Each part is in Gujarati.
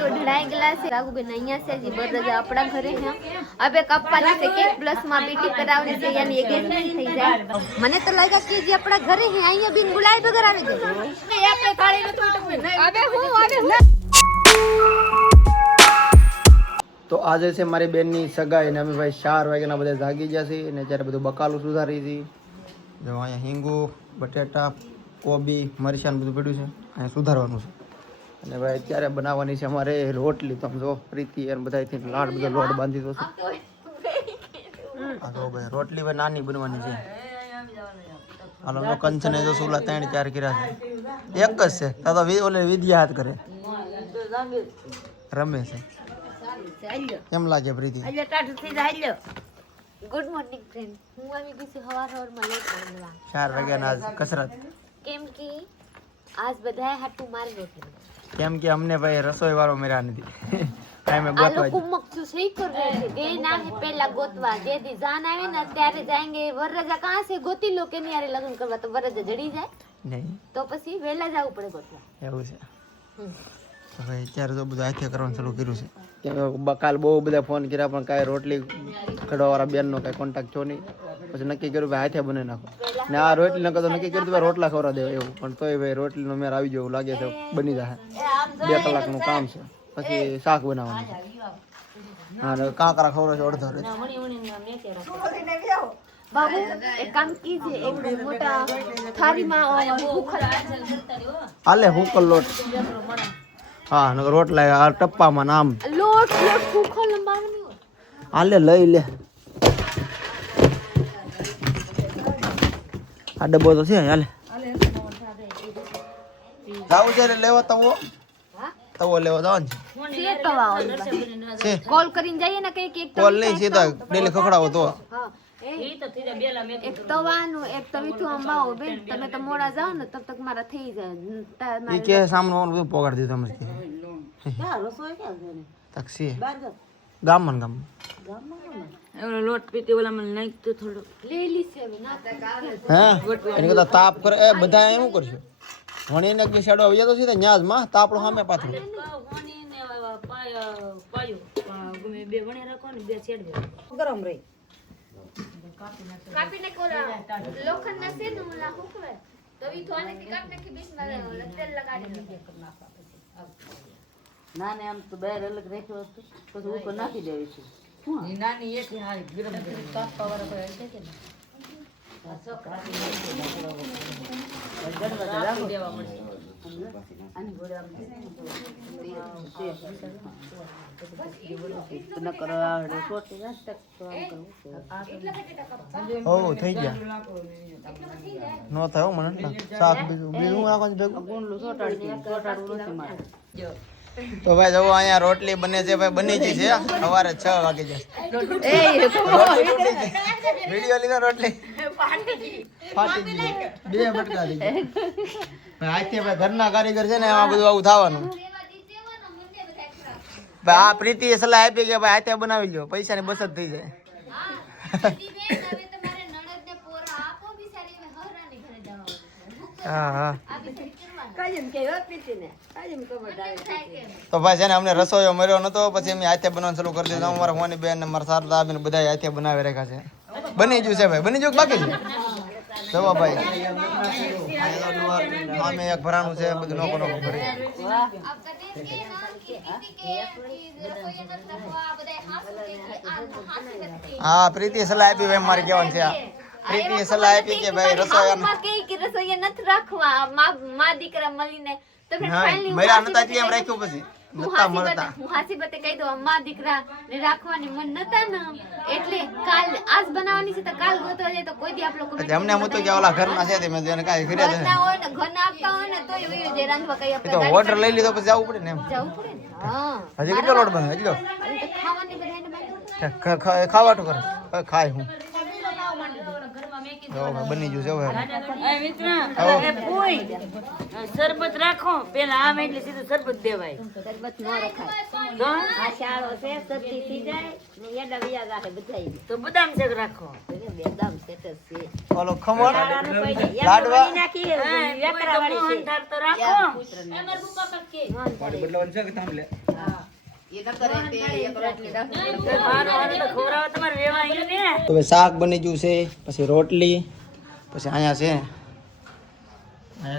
रोटली ढाई गिलास है बाबू बेन અહીંયા છે જી બરજા આપડા ઘરે છે હવે કપ્પાની છે કેક પ્લસ માં બીટી કરાવની છે યાની એંગેજમેન્ટ થઈ જાય મને તો લાગ્યા કે જી આપડા ઘરે છે અહીંયા બિન ગુલાઈ વગર આવી ગયો એ આપણે કાળી નતું હવે હું તો આજે છે મારી બેનની સગાઈ અને અમે ભાઈ 4 વાગ્યાના બધા જાગી ગયા છીએ અને જ્યારે બધું બકાલું સુધારી હતી જો અહીંયા હિંગુ બટેટા કોબી મરચાં બધું પડ્યું છે અહીંયા સુધારવાનું છે અને ભાઈ અત્યારે બનાવવાની છે અમારે રોટલી તો જો પ્રીતિ અને બધાથી લાડ બધો લોટ બાંધી દો છું આ તો ભાઈ રોટલી ભાઈ નાની બનવાની છે હાલો નો કંચને જો સુલા 3-4 કર્યા છે એક જ છે તા તો ઓલે વિદ્યા હાથ કરે રમે છે કેમ લાગે પ્રીતિ આજે ટાટુ થઈ જાય ગુડ મોર્નિંગ ફ્રેન્ડ હું આવી ગઈ છું હવાર લેટ બનવા 4 વાગ્યાના આજ કસરત કેમ કે આજ બધાએ હાટુ મારી રોટલી કેમ કે અમને ભાઈ રસોઈ વાળો મેરા નથી ટાઈમે આ ગોતવા લોકો મકસુ સહી કર રહે છે ગે ના હે પહેલા ગોતવા જે દી જાન આવે ને ત્યારે જાएंगे વરરાજા કહાं से ગોતી લો કે નિયારે લગ્ન કરવા તો વરરાજા જડી જાય નહીં તો પછી વેલા જવું પડે ગોતવા એવું છે તો ભાઈ અત્યારે તો બધું હાથે કરવાનું શરૂ કર્યું છે કે બકાલ બહુ બધા ફોન કર્યા પણ કાંઈ રોટલી કડવાવાળા બેનનો કાંઈ કોન્ટેક્ટ છો નહીં પછી નક્કી કર્યું ભાઈ હાથે બનાવી નાખો ને આ રોટલી નકર તો નક્કી કર્યું ભાઈ રોટલા ખવડા દેવા એવું પણ તોય ભાઈ રોટલીનો મેર આવી ગયો એવું લાગે છે બની જાય 2 કલાકનું કામ છે પછી શાક બનાવવાનું છે હા કાંકરા ખવડાવશે અડધો બાબુ એક કામ કીજે એક મોટા થાળીમાં ભૂખલ હાલે હુકલ લોટ હા નકર રોટલા આ ટપ્પામાં નામ લોટ ભૂખલ લંબાવવાની હોય હાલે લઈ લે આ ડબ્બો તો છે હાલે જાવું છે લેવા તવો લેવા જવાનું છે તવા છે કોલ કરીને જઈએ ને કઈક એક કોલ નહીં સીધા ડેલી ખખડાવો તો હા એક તવાનું એક તવીથું અંબાવો બેન તમે તો મોડા જાઓ ને તબ તક મારા થઈ જાય ઈ કે સામનો બધું પોગાડ દીધું અમે રસોઈ ક્યાં છે તાક્ષી ગામમાં એનો લોટ પીતી ઓલા મને નાખ તો થોડો લેલી છે ના હે એની કરતા તાપ કરે એ બધા એમ કરશું વણી ને કે શેડો આવી જતો સીધા ન્યાજ માં તાપડો સામે પાછળ વણી ને પાયો ગમે બે વણી રાખો ને બે છેડ દે ગરમ રહી કાપીને કોલા લોખંડ ના છે ને ઓલા હુકવે તો ઈ થોને થી કાપ નાખી બીચ માં તેલ લગાડી ના ને આમ તો બહાર અલગ રાખ્યો હતો પછી ઉપર નાખી દેવી છે ની નાની એક હારી ગરમ કરી કાપવા વાળા પર છે કે આ છોકરા રાખી દેવા મળશે આની ગોળે આમ ન કરો આવડે છોટી નાસ્તા તો આમ કરવું ઓ થઈ ગયા નો થયો મને શાક બીજું નાખવાનું ભેગું ગુંડલું ચોટાડવું નથી મારે તો ભાઈ જો અહીંયા રોટલી બને છે ભાઈ બની ગઈ છે સવારે 6 વાગે જશે વિડિયો લીધો રોટલી ફાટી ગઈ બે બટકા થઈ ગયા ભાઈ આથી ભાઈ ઘરના કારીગર છે ને એમાં બધું આવું થવાનું ભાઈ આ પ્રીતિએ સલાહ આપી કે ભાઈ હાથે બનાવી લ્યો પૈસાની બચત થઈ જાય હા હા તો ભાઈ છે ને અમને રસોઈયો મળ્યો નતો પછી અમે હાથે બનાવવાનું શરૂ કરી દીધું અમારા મોની બેન ને મારા સારદા આબીને બધા હાથે બનાવી રાખ્યા છે બની ગયું છે ભાઈ બની ગયું બાકી છે જવા ભાઈ આમે એક ભરાણું છે બધું નોકો નોકો ભરી હા પ્રીતિ સલાહ આપી ભાઈ મારે કહેવાનું છે પ્રીતિએ સલાહ આપી કે ભાઈ રસોઈયા નથી રાખવા માં દીકરા મળીને તો ફાઇનલી મેરા નતા એટલે એમ રાખ્યું પછી નતા મળતા હું હાસી બતે કહી દઉં માં દીકરા ને રાખવાની મન નતા ને એટલે કાલ આજ બનાવવાની છે તો કાલ ગોતવા જાય તો કોઈ દી આપ લોકો અમને એમ હતું કે ઓલા ઘરના છે મેં એને કાંઈ કર્યા છે હોય ને ઘરના આપતા હોય ને તોય હોય જે રાંધવા કઈ આપણે તો ઓર્ડર લઈ લીધો પછી જવું પડે ને એમ જવું પડે ને હા હજી કેટલો લોટ બને એટલો ખાવાની બધાને ખાવા તો કરે ખાય હું બની ગયું છે શરબત રાખો પેલા આમ એટલે સીધું શરબત દેવાય શરબત ન રખાય આ શાળો છે સબ્જી થઈ જાય ને યાડા વિયા રાખે બધાય તો બદામ શેક રાખો બદામ સેટ છે ઓલો ખમણ લાડવા નાખી વેકરા વાળી છે તો રાખો એમર બુકા કે બદલવાનું છે કે થામ લે તો હવે શાક બની ગયું છે, પછી રોટલી, પછી અહીંયા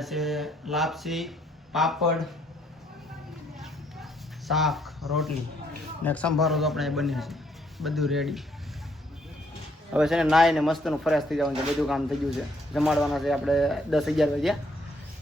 છે લાપસી, પાપડ, શાક, રોટલી ને એક સંભારો તો આપણે બની છે, બધું રેડી. હવે છે ને નાઈને મસ્તનું ફ્રેશ થઈ જવાનું છે, બધું કામ થઈ ગયું છે. જમાડવાના છે આપણે 10-11 વાગ્યા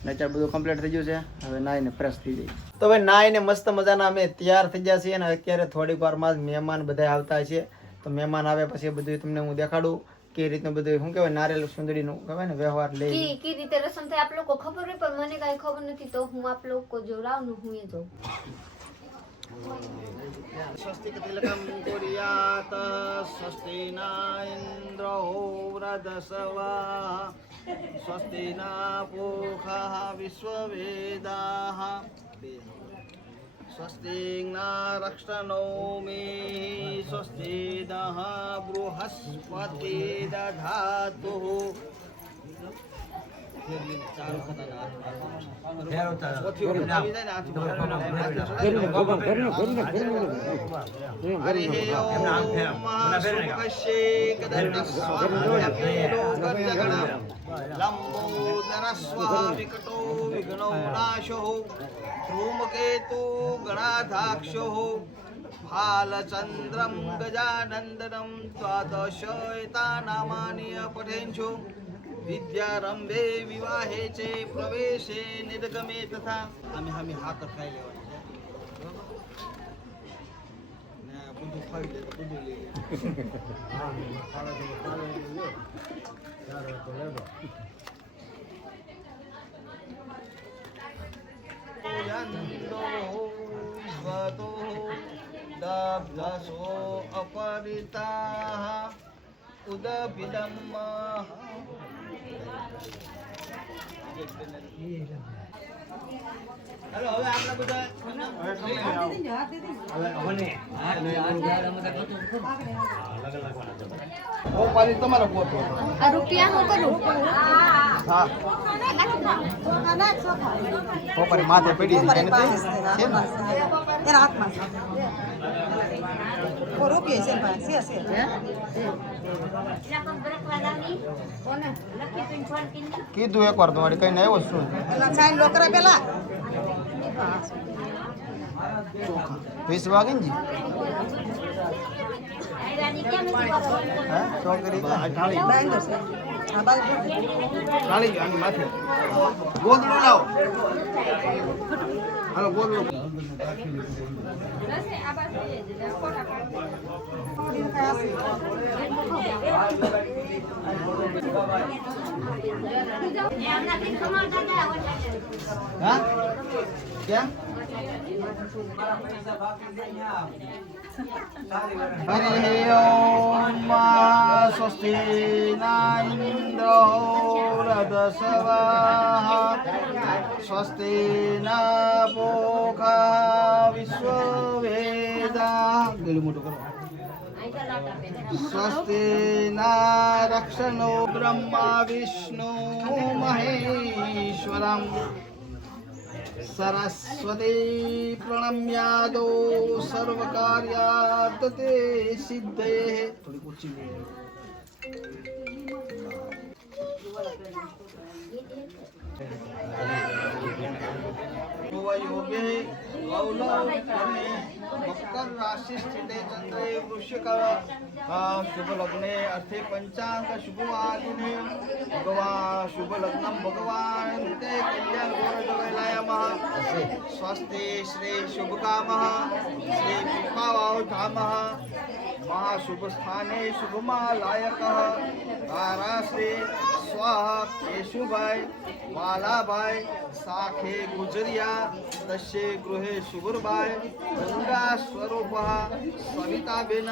ને અત્યારે બધું કમ્પ્લીટ થઈ ગયું છે. હવે નાઈને ફ્રેશ થઈ જાય. તો હવે નાઈને મસ્ત મજાના અમે તૈયાર થઈ ગયા છીએ અને અત્યારે થોડીક વારમાં જ મહેમાન બધા આવતા છે. તો મહેમાન આવે પછી બધું તમને હું દેખાડું કે રીતનું બધું શું કહેવાય નારિયેળ સુંદરીનું કહેવાય ને વ્યવહાર લે કી રીતે રસમ થાય આપ લોકો ખબર હોય પણ મને કાંઈ ખબર નથી, તો હું આપ લોકો જોડાવું હું એ જોઉં. સ્વસ્તિક તિલકમ કુર્યાત સ્વસ્તિ ના ઇન્દ્રો વ્રધસવા સ્વસ્તિ ના પૂષા વિશ્વવેદાઃ સ્વસ્તિ ના રક્ષણોમિ સ્વસ્તિ નઃ બૃહસ્પતિ દધાતુઃ. લંબોદરસ્વામિકટો વિઘ્નો નાશો ધૂમકેતુ ગણાધાક્ષો ફાલચંદ્રમ ગજાનંદનમ દ્વાદશેતાનામાની પઠેન્છો વિદ્યારંભે વિવાહે છે પ્રવેશે નિર્ગમે તથા અમે હાથ ખાઈ લેવાની ને બધું ખાઈ લે બધું લઈ દબ્ધસો અપરિતા ઉદભિદમ. હેલો હવે આપણે બધા તમારો પોતો આ રૂપિયા હું કરું હા પોપરી માથે પડી છે ને એના હાથમાં ઓ રૂપિયા છે ભાઈ છે કીધું એકવાર તમારી કઈ આવ્યો શું પેલા ચાઈન લોકરા પેલા 20 વાગે ને જી હા છોકરી ઢાળી બાંધો છે આ બાજુ ઢાળી ગયો આની માથે ગોદડું લાવો હાલો ગોદડું હા ક્યાં હરિ ઓમ સ્વસ્તિ ના ઇન્દ્રો વ્રધસવા સ્વસ્તિ ના પૂષા વિશ્વવેદાઃ ગળું મોટું કરો સ્વસ્તિ ના રક્ષણો બ્રહ્મા વિષ્ણુ મહેશ્વરમ સરસ્વતી પ્રણમ્યાદો સર્વકાર્યાર્થતે સિદ્ધે. થોડી ઊંચી યોગે ગૌલૌકને મકર રાશિ સ્થિતે ચંદ્રે વૃશ્ચિક શુભ લગ્ને અર્થે પંચાંગ શુભવાદિને ભગવાન શુભ લગ્નમ ભગવાન તે કલ્યાણ ગોરજવૈલાયમઃ સ્વસ્તિ શ્રી શુભકામઃ શ્રી પીપાવાવ ધામઃ મહાશુભ સ્થાને શુભમાં લાયકઃ તારાશ્રી સ્વાહ કેશુભાઈ વાલાભાઈ સાખે ગુજરિયા તસ્ય ગૃહે શુભરબાઈ ગંગા સ્વરૂપ સવિતાબેન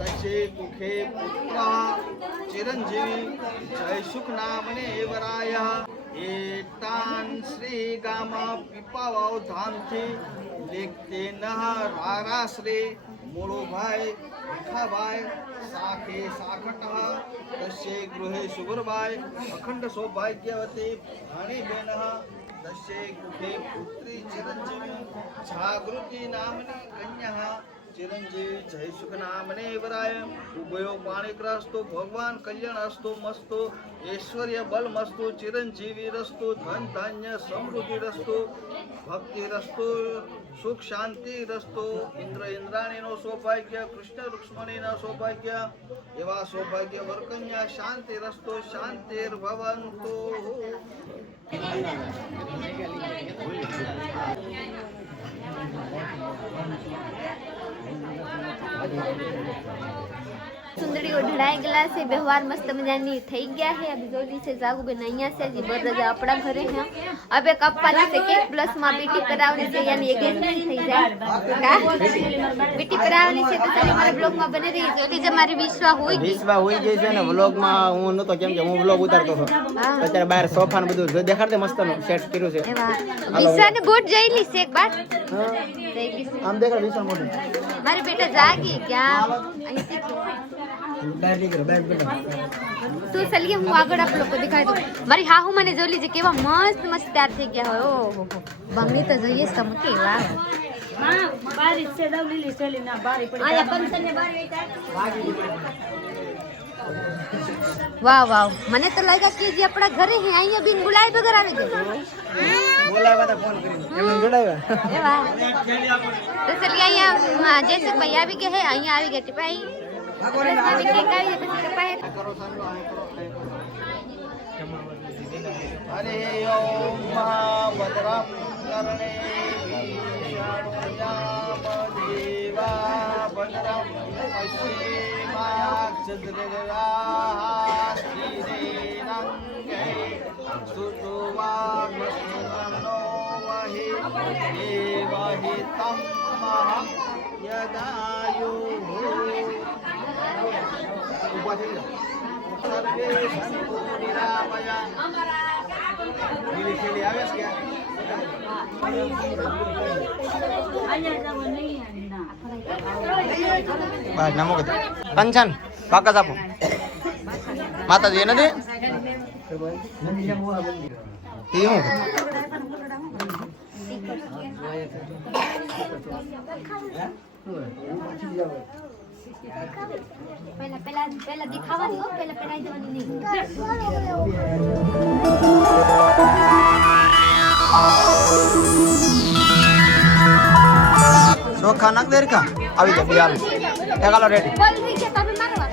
તસ્ય મુખે પુત્ર ચિરંજીવી જયસુખ નામને વરાય એતાન શ્રી ગામ પીપાવાવ ધામથી લેખતે નહ રારાશ્રી મોળોભાઈ ભીખાભાઈ સાખે સાખટ તસ્ય ગૃહે શુભરબાઈ અખંડ સૌભાગ્યવતી ભાણીબેન तस्यै कुटे पुत्री चिरंजीवी जागृति नामनी कन्या चिरंजीवी जय सुख नामने वराय उभयो पाणिग्रस्तो भगवान कल्याण अस्तु मस्तु ऐश्वर्य बल मस्तु चिरंजीवी रस्तु धन धान्य समृद्धि रस्तु भक्ति रस्तु सुख शांति रस्तु इंद्र इंद्राणी नो सौभाग्य कृष्ण रुक्ष्मणी नो सौभाग्य एवा सौभाग्य वरकन्या शांति रस्तु शांतिर्भवन्तु सुंदरी ढड़ाई गला से व्यवहार मस्त मजानी થઈ ગયા है। अभी जोली से जागू बेन અહીંયા છે जी बरजा આપડા ઘરે છે। હવે કપ્પાની से केक प्लस માં બીટી કરાવની છે यानी एंगेजमेंट થઈ જાય બીટી કરાવની છે તો ચલી મારા બ્લોગ માં બની રહી જોલી જે મારી વિશ્વા હોઈ ગઈ છે ને વ્લોગ માં હું નતો કેમ કે હું વ્લોગ ઉતારતો હતો અત્યારે બહાર સોફા ને બધું જો દેખાડ દે મસ્ત નું સેટ કર્યું છે વિશ્વા ને બોટ જઈલી છે એક બાર આમ દેખાડ વિશ્વા મોઢું મારી બેટા જાગી क्या અહીંથી तो चलिए હું આગળ આપ લોકો દેખાડી દઉં મારી હાહુ મને જોઈ લીજે કેવા મસ્ત મસ્ત તૈયાર થઈ ગયા હોય ઓહો બંગડી તો જોઈએ સમ કેવા હા બારી છે દવલીલી ચલી ના બારી પડી આયા ફંક્શન ને બારી વાહ વાહ મને તો લાગ્યા કે જે આપણા ઘરે હે અહીંયા બિન ગુલાઈ વગર આવી ગઈ બોલાવ્યા તા ફોન કરીને એમને જોડાવ્યા એ વાહ તો ચलिए અહીંયા જैसे ભાઈ આવી ગયા હે અહીંયા આવી ગયા ટીપાઈ આવી કેક આવી પછી કપાય हरे ओम भद्रं कर्णे देवा भद्रं पश्येमाक्षद्रगास्तिरेणङ्गे सुतुवामस्मनो वहि देवहितं महं यदायुः सर्वे सन्तु निरामया नीली खेली आवेश क्या बात नामो के कंचन काका सापो माता जी नदी क्यों पहला दिखावानी हो पहला पहनाई देवानी नहीं ચોખા નાખ દે કા આવી જાય બી આવી એકાલો રેડી બોલ થઈ ગયા તમે મારવા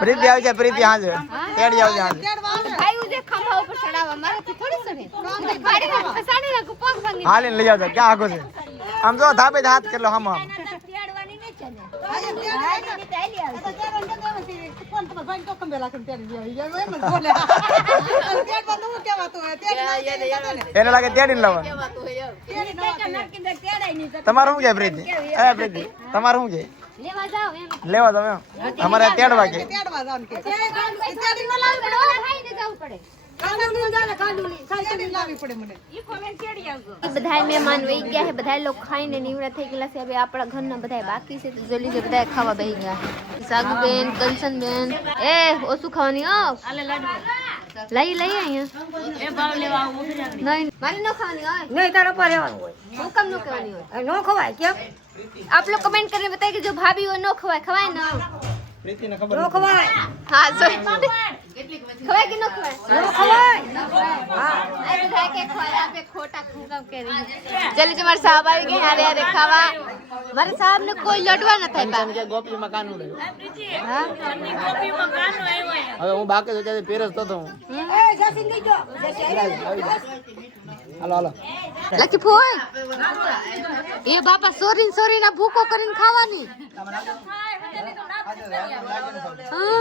प्रीति આવી જાય પ્રીતિ હાજે તેડી આવજે હાજે ભાઈ ઉજે ખંભા ઉપર ચડાવવા મારાથી થોડી સડે ગાડીમાં ફસાડી રાખું પગ ભાંગી હાલે લઈ આવજો ક્યાં આગો છે આમ જો ધાબે હાથ કેટલો હમ તેડવાની ન ચાલે એને લાગે તેડીને લાવવા. તમારું શું કે પ્રીતિ? પ્રીતિ તમારું શું કે? લેવા જાવ એમ લેવા જાવ એમ? અમારે આ તેડવા કે ખાઈને જવું પડે બધાય મહેમાન વહી ગયા છે, બધાય લોકો ખાઈને નીવડા થઈ ગયેલા છે. હવે આપણા ઘરના બધાય બાકી છે તો જલ્દી થી બધાય ખાવા બેસી ગયા. સાગુબેન, કંચનબેન, એ ઓછું ખાવાની હો, લઈ અહીંયા નહીં મારે ન ખાવાની હોય. નહીં તારા પર રહેવાનું હોય હું કેમ ન ખાવાની હોય? ન ખવાય કેમ आप लोग कमेंट करके बताइए कि जो भाभी वो नो खवाए खवाए ना પ્રીતિને ખબર ન ખવાય हाँ सॉरी खवाए कि नो खवाए ન ખવાય अरे भाई के खवाए आप एक खोटा खूंगा कह रही चलिए जो हमारे साहब आई गए अरे अरे खावा हमारे साहब ने कोई लडवा न था बा કે ગોપીમાં કાનું રહ્યું. हां હવે હું બાકી તો ત્યારે પેરસ તો હું. એ જસીન દઈ દો હાલો હાલો. लकी फोय ये बापा सोरी ना भूको करीन खावानी हां